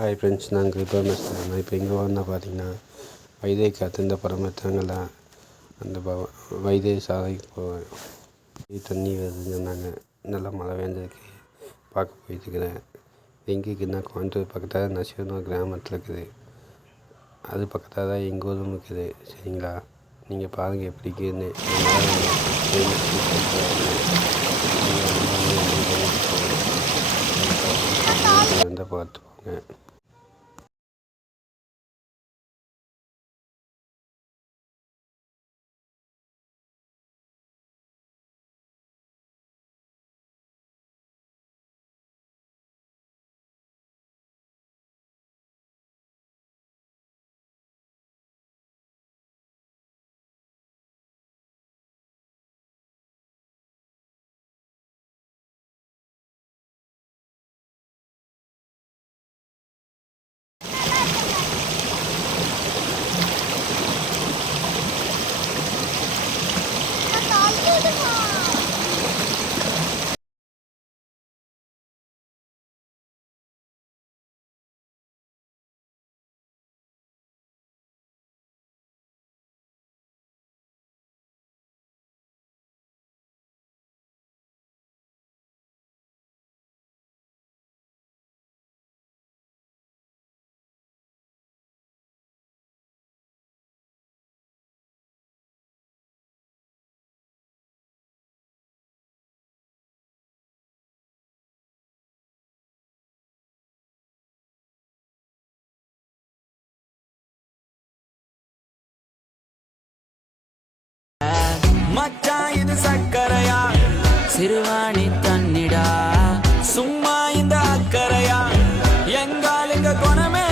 Hi friends, நாங்கள் இப்போ பேசுகிறோம். இப்போ இங்கே வந்து பார்த்தீங்கன்னா வைதை காற்று இந்த படம் எடுத்தாங்களா, அந்த வைதை சாலைக்கு போவேன். தண்ணி வருதுன்னு சொன்னாங்க. நல்லா மழை பெஞ்சதுக்கு பார்க்க போயிட்டுருக்கிறேன். எங்கே இருக்குதுன்னா கோயம்புத்தூர் பக்கத்தில் நசிவனூர் கிராமத்தில் இருக்குது. அது பக்கத்தில் தான் எங்கள் ஊரும் இருக்குது. சரிங்களா, நீங்கள் பாருங்கள் எப்படி இருக்குதுன்னு. வந்து பார்த்து போங்க. மச்சான் இது சக்கரையா, சிறுவாணி தண்ணிடா, சும்மா இந்த அக்கறையா, எங்காலுங்க குணமே